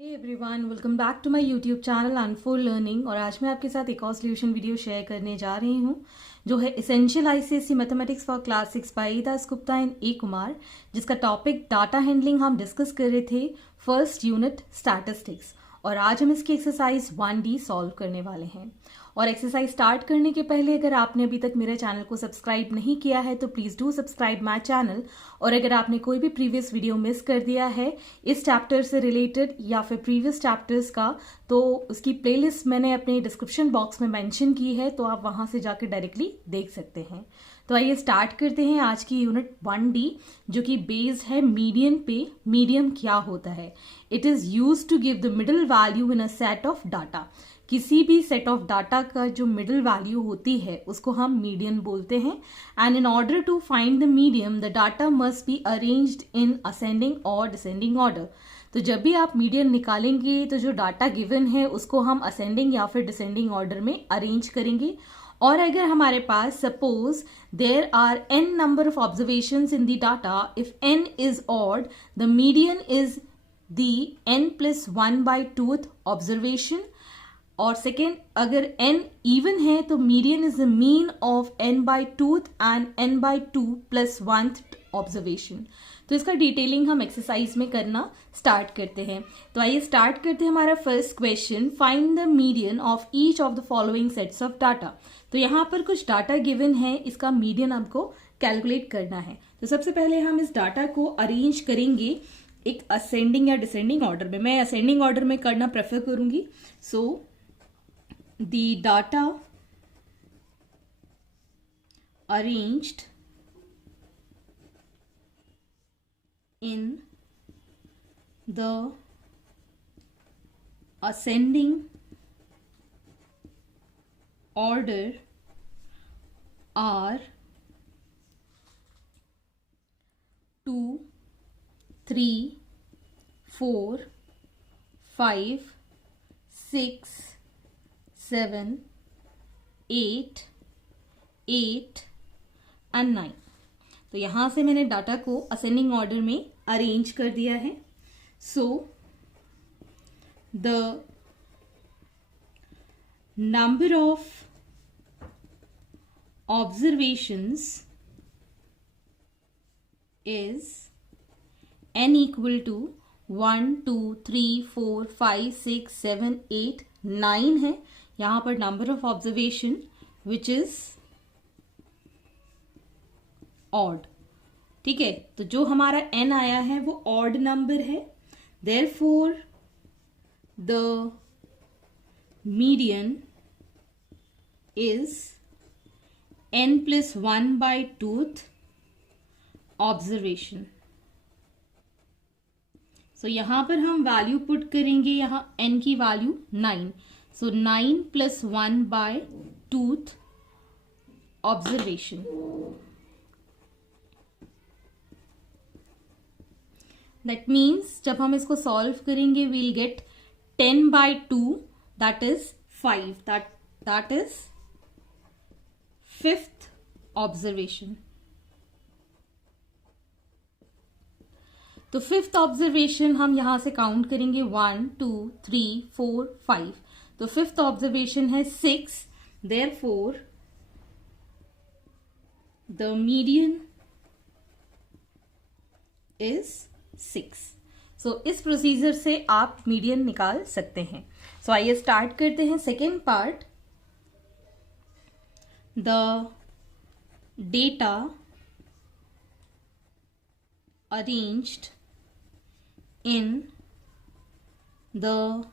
Hey everyone, welcome back to my YouTube channel unfold learning. और आज मैं आपके साथ एक और सॉल्यूशन वीडियो शेयर करने जा रही हूँ जो है essential ICSE mathematics for class 6 by Das Gupta and A Kumar, जिसका टॉपिक डाटा हैंडलिंग हम डिस्कस कर रहे थे, फर्स्ट यूनिट स्टैटिस्टिक्स। और आज हम इसकी एक्सरसाइज 1D सॉल्व करने वाले हैं। और एक्सरसाइज स्टार्ट करने के पहले अगर आपने अभी तक मेरे चैनल को सब्सक्राइब नहीं किया है तो please do subscribe my channel. और अगर आपने कोई भी प्रीवियस वीडियो मिस कर दिया है इस चैप्टर से रिलेटेड या फिर प्रीवियस चैप्टर्स का, तो उसकी प्लेलिस्ट मैंने अपने डिस्क्रिप्शन बॉक्स में मेंशन की है, तो आप वहां से जाकर डायरेक्टली देख सकते हैं। तो आइए स्टार्ट करते हैं आज की यूनिट 1D, जो कि बेस्ड है मीडियन पे। मीडियन क्या होता है? It is use to give the middle value in a set of data. किसी भी सेट ऑफ डाटा का जो मिडिल वैल्यू होती है उसको हम मीडियन बोलते हैं। And in order to find the medium the data must be arranged in ascending और डिसेंडिंग ऑर्डर। तो जब भी आप मीडियन निकालेंगे तो जो डाटा गिवन है उसको हम असेंडिंग या फिर डिसेंडिंग ऑर्डर में अरेंज करेंगे। और अगर हमारे पास suppose there are n number of observations in the data, if n is odd the median is the n+1/2th observation. और सेकेंड, अगर n इवन है तो median is the mean of n/2th and n/2 + 1th observation. तो इसका डिटेलिंग हम एक्सरसाइज में करना स्टार्ट करते हैं। तो आइए स्टार्ट करते हैं हमारा first question, find the median of each of the following sets of data. तो यहाँ पर कुछ डाटा गिवन है, इसका मीडियन हमको कैलकुलेट करना है। तो सबसे पहले हम इस डाटा को अरेंज करेंगे एक असेंडिंग या डिसेंडिंग ऑर्डर में। मैं असेंडिंग ऑर्डर में करना प्रेफर करूंगी। सो the data arranged in the ascending order are 2, 3, 4, 5, 6, 7, 8, 8 एंड 9। तो यहां से मैंने डाटा को असेंडिंग ऑर्डर में अरेंज कर दिया है। So the number of observations is n equal to 1, 2, 3, 4, 5, 6, 7, 8, 9 है। यहां पर number of observation which is odd. ठीक है, तो जो हमारा n आया है वो ऑड नंबर है। Therefore the median is n+1/2th observation. So यहां पर हम वैल्यू पुट करेंगे, यहां n की value 9। So 9+1/2th observation. That means जब हम इसको सॉल्व करेंगे we'll get 10/2, that is 5. That is 5th observation. तो 5th ऑब्जर्वेशन हम यहां से काउंट करेंगे 1, 2, 3, 4, 5। तो 5th ऑब्जर्वेशन है 6। Therefore the median is 6। सो इस प्रोसीजर से आप मीडियन निकाल सकते हैं। सो आइए स्टार्ट करते हैं second part. The data arranged in the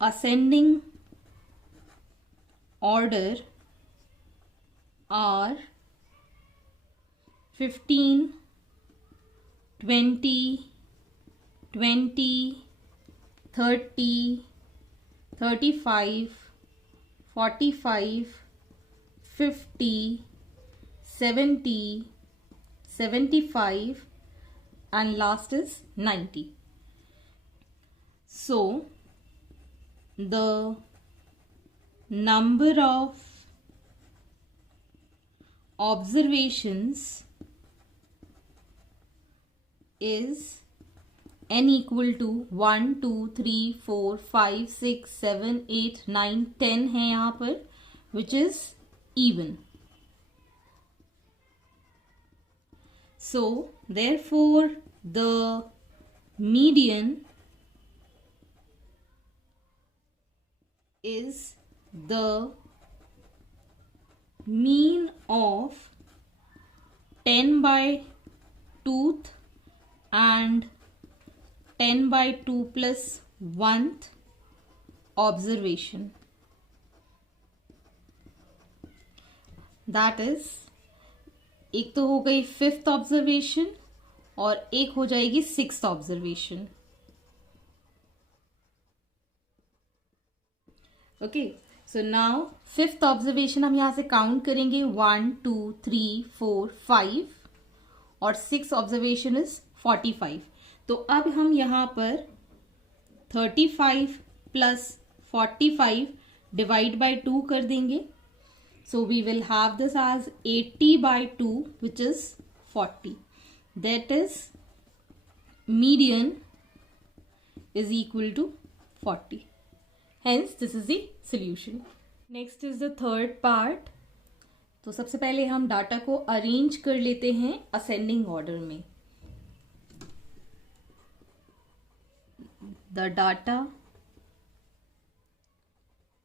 ascending order are 15, 20, 20, 30, 35, 45, 50, 70, 75 and last is 90. So the number of observations is n equal to 1 2 3 4 5 6 7 8 9 10 है यहाँ पर, which is even. So therefore the median is the mean of 10 by 2th and 10 by 2 plus 1th observation. That is, एक तो हो गई 5th observation और एक हो जाएगी 6th observation. Okay, so now 5th observation हम यहाँ से काउंट करेंगे 1 2 3 4 5 और 6th ऑब्जर्वेशन इज 45. तो अब हम यहाँ पर 35 प्लस 45 डिवाइड बाय 2 कर देंगे. So we will have this as 80 by 2, which is 40. That is, median is equal to 40. Hence, this is the solution. Next is the third part. तो सबसे पहले हम डाटा को अरेंज कर लेते हैं असेंडिंग ऑर्डर में. The data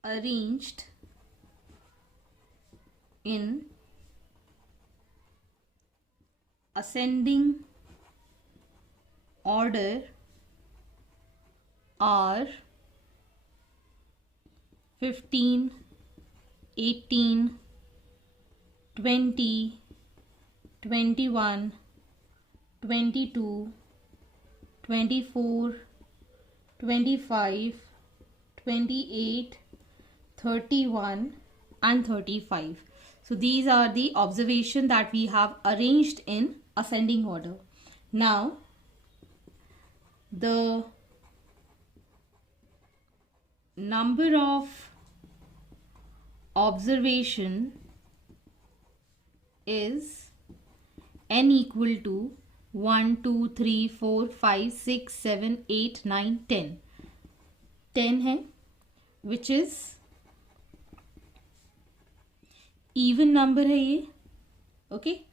arranged in ascending order are 15, 18, 20, 21, 22, 24, 25, 28, 31 and 35. So these are the observation that we have arranged in ascending order. Now the number of observation is n equal to 1 2 3 4 5 6 7 8 9 10. 10 है, which is even number है ये. Okay,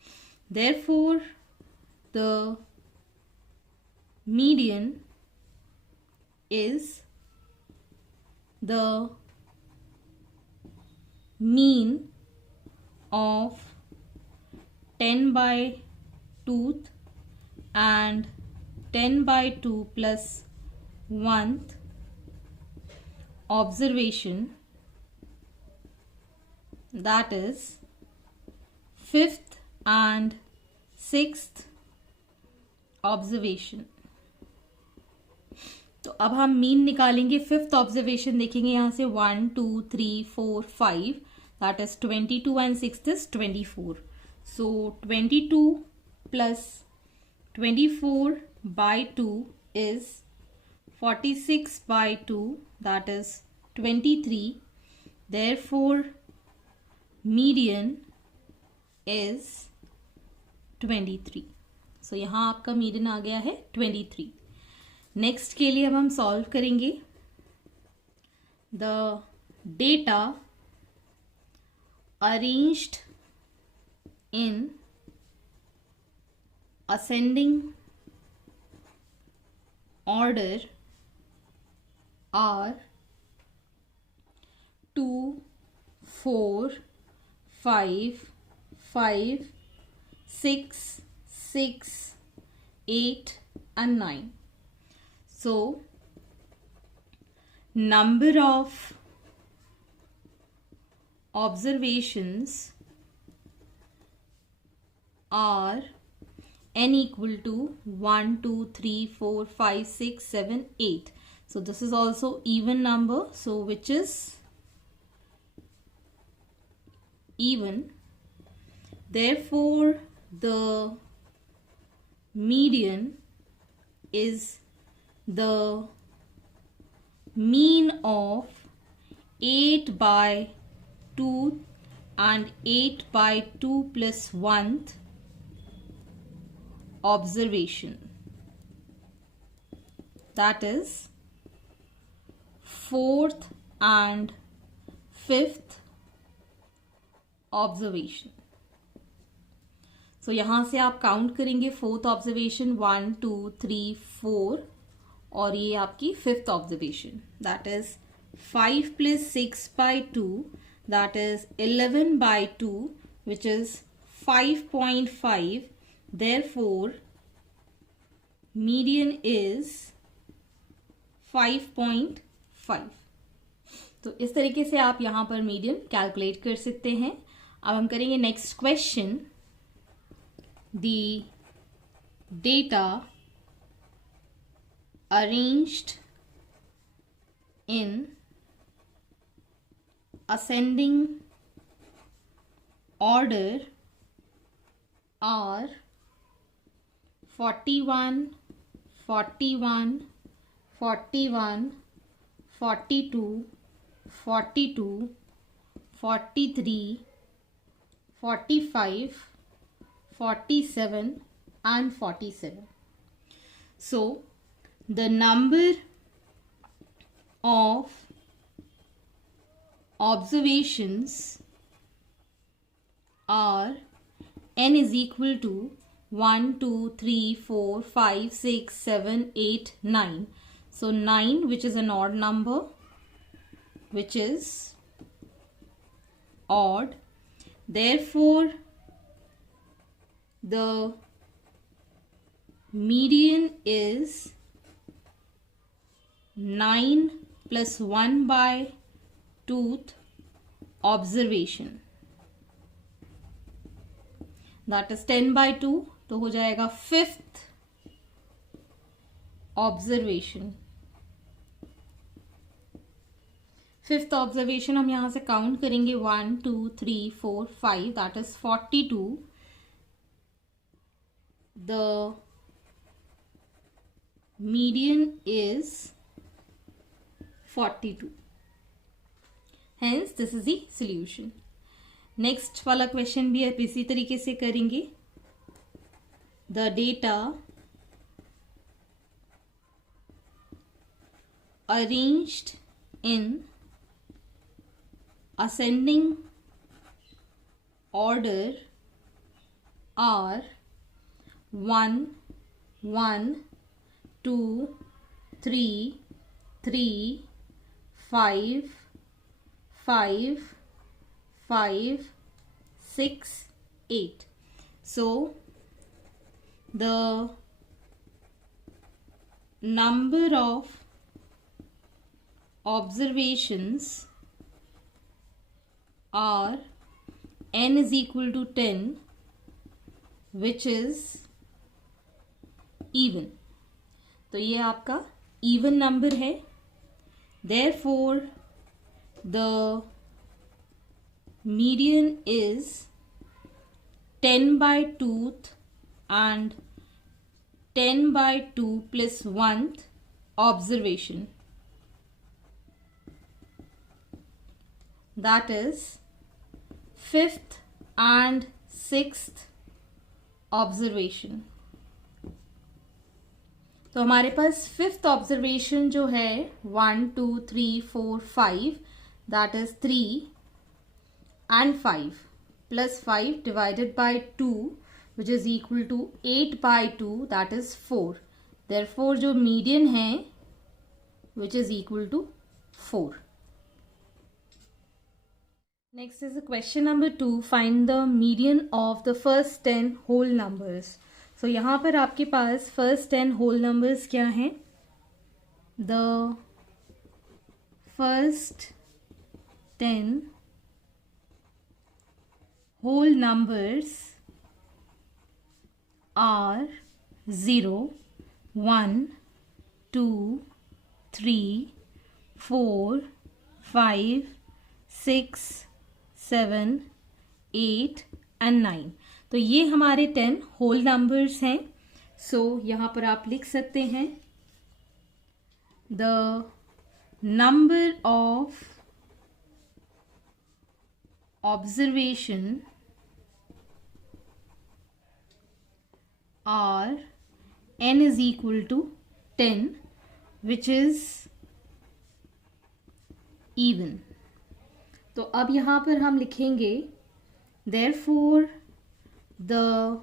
therefore the median is the mean of 10 by 2th and 10 by 2 plus 1th observation, that is 5th and 6th observation. तो अब हम मीन निकालेंगे. 5th observation देखेंगे यहाँ से 1 2 3 4 5, that is 22 and 6th is 24. So 22 plus 24 by 2 is 46 by 2, that is 23. Therefore median is 23. So यहाँ आपका मीडियन आ गया है 23. नेक्स्ट के लिए अब हम सॉल्व करेंगे. The data arranged in ascending order are 2, 4, 5, 5, 6, 6, 8 and 9. So, number of observations are n equal to 1, 2, 3, 4, 5, 6, 7, 8. So, this is also even number. So, which is even. Therefore, the median is the mean of 8 by 2 and 8 by 2 plus 1th observation. that is fourth and fifth observation. So यहाँ से आप count करेंगे fourth observation 1 2 3 4 और ये आपकी fifth observation that is 5 + 6 by 2 that is 11 by 2 which is 5.5. Therefore median is 5.5. तो इस तरीके से आप यहाँ पर मीडियन कैलकुलेट कर सकते हैं. अब हम करेंगे next question. The data arranged in ascending order are 41, 41, 41, 42, 42, 43, 45, 47 and 47. So the number of observations are n is equal to 1 2 3 4 5 6 7 8 9. So 9, which is an odd number, which is odd. Therefore the median is 9 plus 1 by tooth observation, that is 10 by 2. तो हो जाएगा fifth observation. Fifth observation हम यहां से काउंट करेंगे 1 2 3 4 5 that is 42. The median is 42. Hence this is the solution. Next वाला क्वेश्चन भी आप इसी तरीके से करेंगे. The data arranged in ascending order are 1 1 2 3 3 5 5 5 6 8. So the number of observations are n is equal to 10, which is even. तो ये आपका even number है. Therefore the median is 10 by tooth and 10 by 2 plus 1th observation, that is 5th and 6th observation. तो हमारे पास fifth observation जो है 1 2 3 4 5 that is 3 and 5 plus 5 divided by 2 which is equal to 8 by 2 that is 4. Therefore जो median है which is equal to 4. Next is the question number 2. Find the median of the first 10 whole numbers. So यहाँ पर आपके पास first 10 whole numbers क्या हैं? The first 10 whole numbers are 0 1 2 3 4 5 6 7 8 and 9. तो ये हमारे 10 होल नंबर्स हैं. सो यहाँ पर आप लिख सकते हैं the number of observation are n is equal to 10, which is even. तो अब यहाँ पर हम लिखेंगे therefore the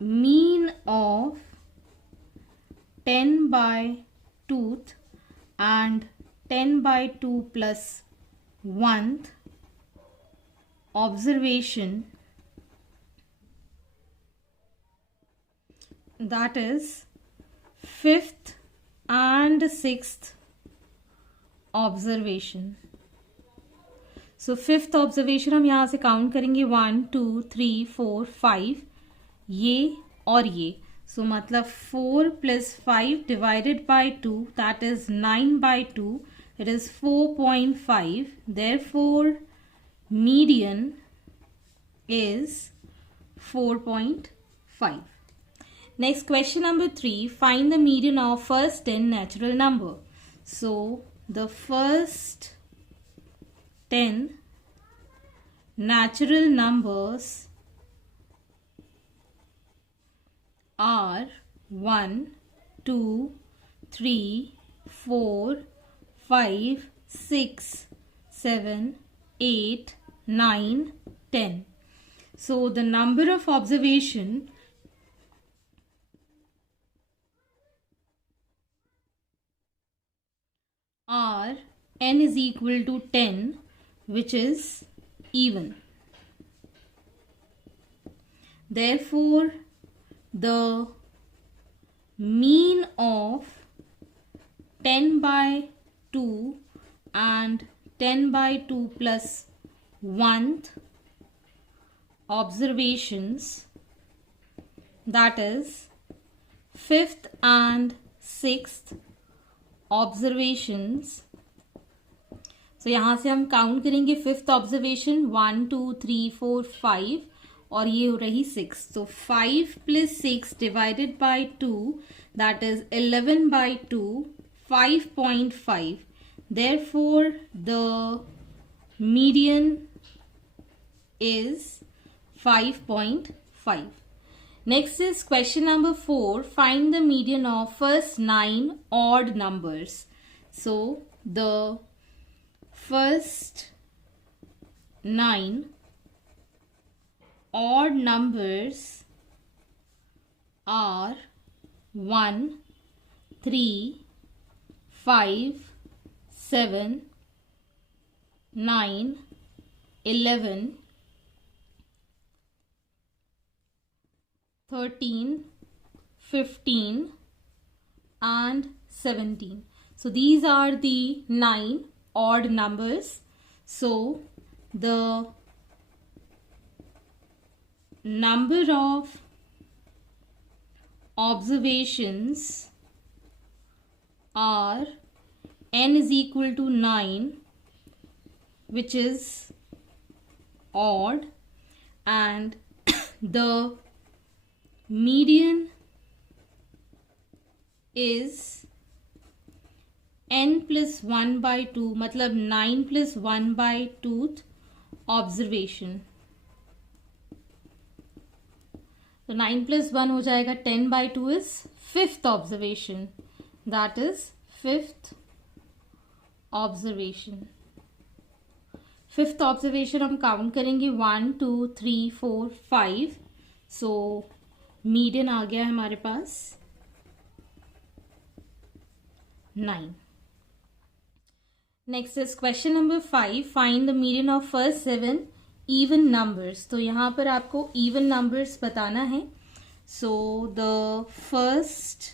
mean of 10 by tooth and 10 by 2 plus 1th observation, that is 5th and 6th observation. So 5th observation हम यहाँ से काउंट करेंगे 1 2 3 4 5 ये और ये. So मतलब 4 plus 5 divided by 2, that is 9 by 2, it is 4.5. Therefore median is 4.5. Next, question number 3, find the median of first 10 natural number. So the first 10 natural numbers are 1 2 3 4 5 6 7 8 9 10. So the number of observation are n is equal to 10, which is even. Therefore the mean of 10 by 2 and 10 by 2 plus 1th observations, that is 5th and 6th observations. So यहाँ से हम काउंट करेंगे 5th observation 1 2 3 4 5 और ये हो रही 6. So 5 plus 6 divided by 2, that is 11 by 2, 5.5. Therefore the median is 5.5. Next is question number 4. Find the median of first 9 odd numbers. So the first 9 odd numbers are 1 3 5 7 9 11 13 15 and 17. So these are the 9 odd numbers. So the number of observations are n is equal to 9, which is odd, and the median is n plus 1 by 2, मतलब 9 plus 1 by 2th observation. तो 9 plus 1 हो जाएगा 10 by 2 is 5th observation, that is 5th observation. 5th observation हम काउंट करेंगे 1 2 3 4 5. So median आ गया हमारे पास 9. Next is question number 5. Find the median of first 7 even numbers. तो यहाँ पर आपको इवन नंबर्स बताना है. So the first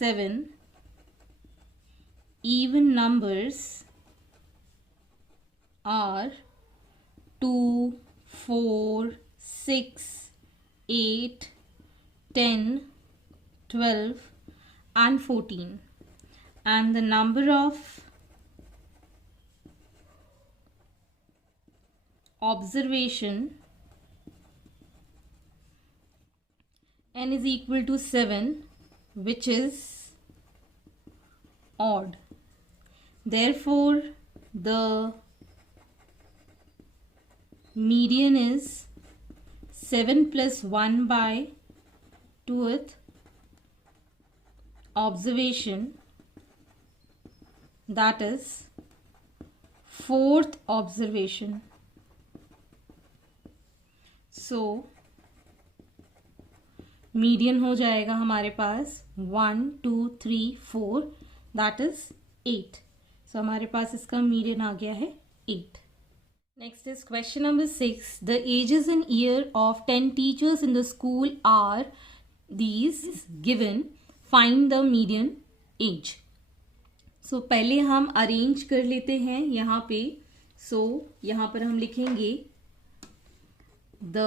7 even numbers are 2 4 6 8 10 12 and 14, and the number of observation n is equal to 7, which is odd. Therefore the median is 7 plus 1 by 2th observation, that is fourth observation. So median हो जाएगा हमारे पास 1 2 3 4, that is 8. सो हमारे पास इसका मीडियन आ गया है 8. Next is question number 6. The ages in year of 10 teachers in the school are these given, find the median age. So पहले हम अरेंज कर लेते हैं यहाँ पे. सो यहाँ पर हम लिखेंगे the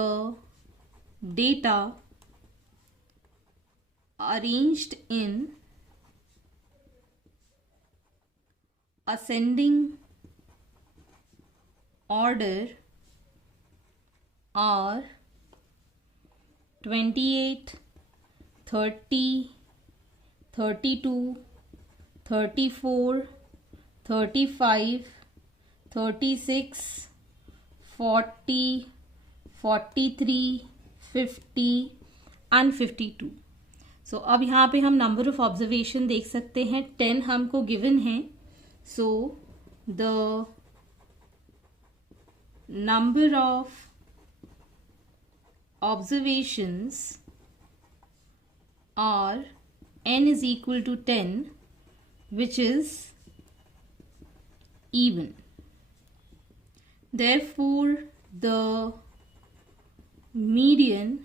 data arranged in ascending order are 28, 30, 32, 34, 35, 36, 40, 43, 50 and 52. सो अब यहाँ पे हम नंबर ऑफ ऑब्जर्वेशन देख सकते हैं. 10 हमको गिवन है. So the number of observations are n is equal to 10, which is even. Therefore, the median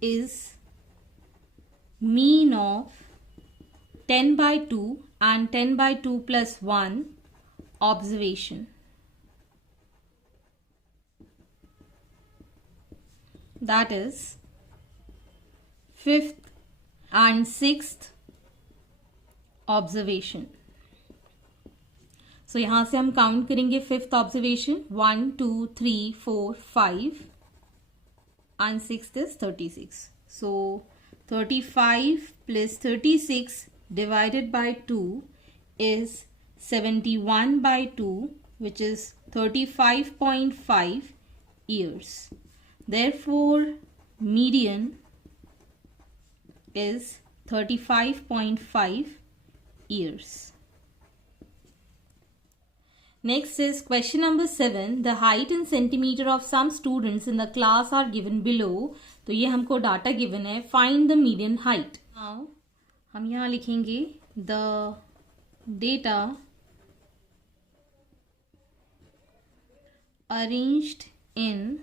is mean of 10 by 2 and 10 by 2 plus 1 observation. That is 5th and 6th observation. So यहाँ से हम काउंट करेंगे 5th observation 1 2 3 4 5 and 6th is 36. So 35 plus 36 divided by 2 is 71 by 2, which is 35.5 years. Therefore, median is 35.5 years. Next is question number 7. The height in centimeter of some students in the class are given below. तो ये हमको data given है. Find the median height. Now हम यहाँ लिखेंगे the data arranged in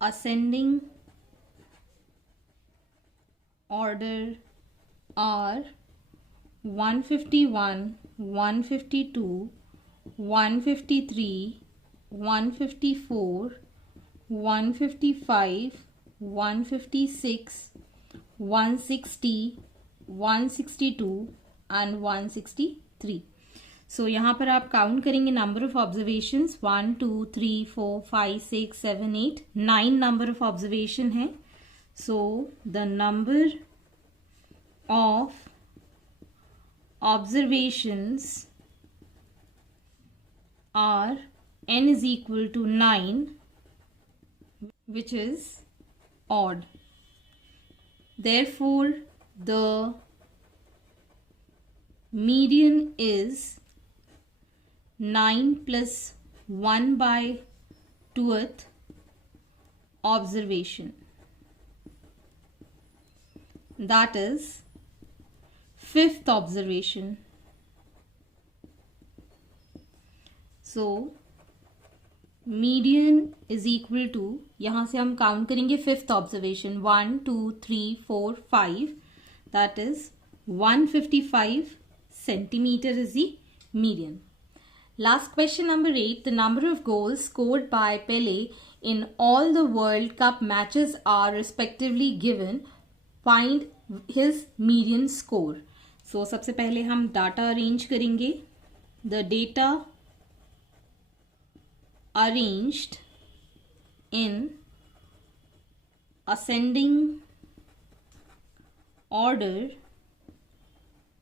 ascending order are 151, 152, 153, 154, 155, 156, 160, 162 and 163. सो यहाँ पर आप काउंट करेंगे number of observations 1 2 3 4 5 6 7 8 9 number of observation है. So the number of observations are n is equal to 9, which is odd. Therefore, the median is 9 plus 1 by 2th observation. That is 5th observation. So median is equal to, यहाँ से हम काउंट करेंगे 5th observation 1 2 3 4 5, that is 155 centimeter is the median. Last question number 8. The number of goals scored by Pele in all the World Cup matches are respectively given. Find his median score. So सबसे पहले हम data arrange करेंगे. The data arranged in ascending order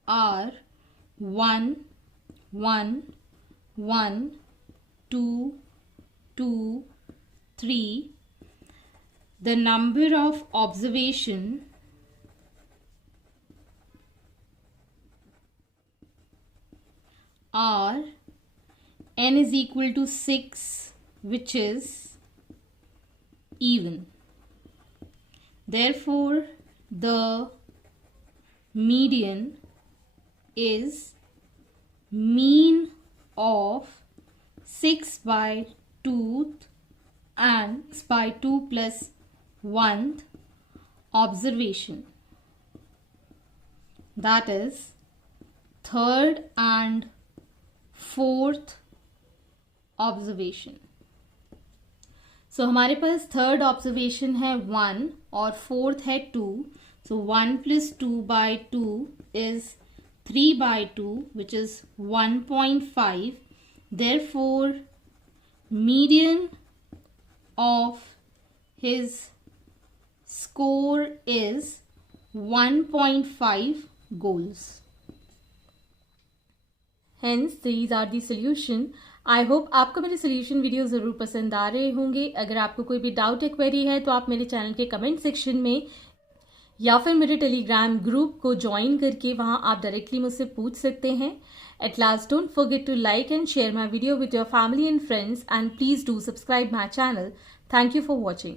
are 1 1 1 2 2 3. The number of observation or n is equal to 6, which is even. Therefore, the median is mean of 6 by 2 and 6 by 2 plus 1th observation, that is third and fourth observation. So हमारे पास third observation है 1 और फोर्थ है 2. So 1 plus 2 by 2 is 3 by 2, which is 1.5. Therefore, median of his score is 1.5 goals. Hence, these are the solution. I hope आपको मेरे solution video ज़रूर पसंद आ रहे होंगे. अगर आपको कोई भी डाउट या क्वेरी है तो आप मेरे चैनल के कमेंट सेक्शन में या फिर मेरे टेलीग्राम ग्रुप को ज्वाइन करके वहां आप डायरेक्टली मुझसे पूछ सकते हैं. At last, don't forget to like and share my video with your family and friends, and please do subscribe my channel. Thank you for watching.